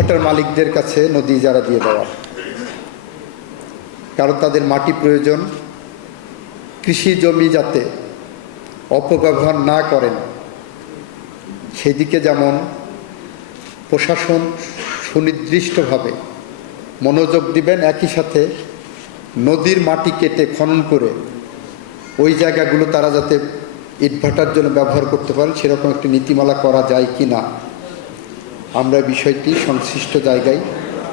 ইটভাটার মালিকদের কাছে নদী ইজারা দিয়ে দেওয়া, কারণ তাদের মাটি প্রয়োজন। কৃষি জমি যাতে অপব্যবহার না করেন সেদিকে যেমন প্রশাসন সুনির্দিষ্টভাবে মনোযোগ দিবেন, একই সাথে নদীর মাটি কেটে খনন করে ওই জায়গাগুলো তারা যাতে ইটভাটার জন্য ব্যবহার করতে পারেন সেরকম একটি নীতিমালা করা যায় কি না, আমরা বিষয়টি সংশ্লিষ্ট জায়গায়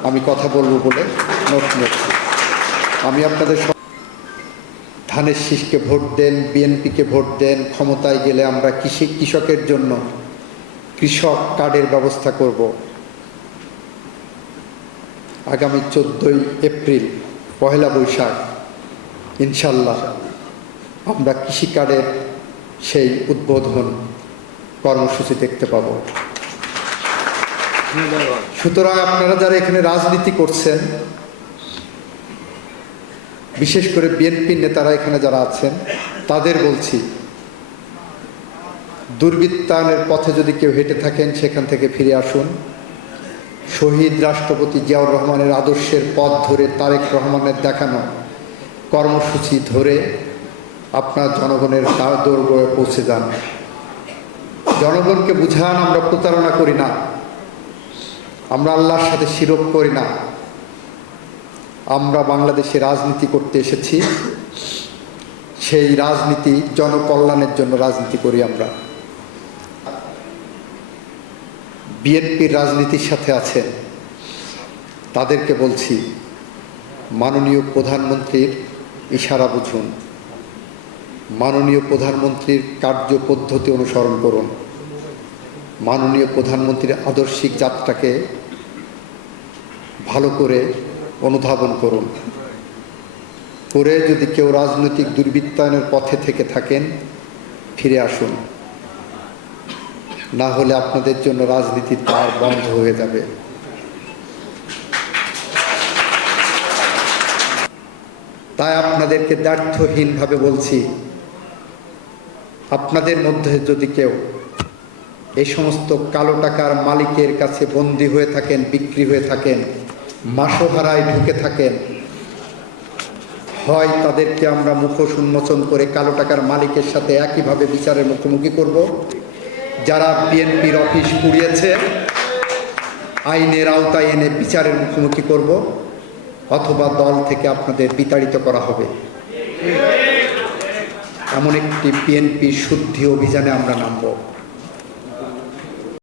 আমি কথা বলবো বলে নোট নিয়েছি। আমি আপনাদের ধানের শীষকে ভোট দেন, বিএনপিকে ভোট দেন, ক্ষমতায় গেলে আমরা কৃষকের জন্য কৃষক কার্ডের ব্যবস্থা করব। আগামী 14ই এপ্রিল পহেলা বৈশাখ ইনশাল্লাহ আমরা কৃষি কার্ডের সেই উদ্বোধন কর্মসূচি দেখতে পাব। সুতরাং আপনারা যারা এখানে রাজনীতি করছেন, বিশেষ করে বিএনপির নেতারা এখানে যারা আছেন, তাদের বলছি দুর্বৃত্তায়নের পথে যদি কেউ হেঁটে থাকেন সেখান থেকে ফিরে আসুন। শহীদ রাষ্ট্রপতি জিয়াউর রহমানের আদর্শের পথ ধরে, তারেক রহমানের দেখানো কর্মসূচি ধরে আপনার জনগণের দোরগোড়ায় পৌঁছে যান। জনগণকে বুঝান আমরা প্রতারণা করি না, আমরা আল্লাহর সাথে শিরক করি না, আমরা বাংলাদেশে রাজনীতি করতে এসেছি, সেই রাজনীতি জনকল্যাণের জন্য রাজনীতি করি। আমরা বিএনপির রাজনীতির সাথে আছেন তাদেরকে বলছি মাননীয় প্রধানমন্ত্রীর ইশারা বুঝুন, মাননীয় প্রধানমন্ত্রীর কার্যপদ্ধতি অনুসরণ করুন, মাননীয় প্রধানমন্ত্রীর আদর্শিক যাত্রাকে ভালো করে অনুধাবন করুন। করে যদি কেউ রাজনৈতিক দুর্বৃত্তায়নের পথে থেকে থাকেন ফিরে আসুন, না হলে আপনাদের জন্য রাজনীতির দ্বার বন্ধ হয়ে যাবে। তাই আপনাদেরকে দ্ব্যর্থহীনভাবে বলছি, আপনাদের মধ্যে যদি কেউ এই সমস্ত কালো টাকার মালিকের কাছে বন্দী হয়ে থাকেন, বিক্রি হয়ে থাকেন, মাসোহারায় ঢুকে থাকেন, হয় তাদেরকে আমরা মুখোশ উন্মোচন করে কালো টাকার মালিকের সাথে একইভাবে বিচারের মুখোমুখি করব, যারা বিএনপির অফিস পুড়িয়েছে আইনের আওতায় এনে বিচারের মুখোমুখি করব, অথবা দল থেকে আপনাদের বিতাড়িত করা হবে। এমন একটি বিএনপি শুদ্ধি অভিযানে আমরা নামব।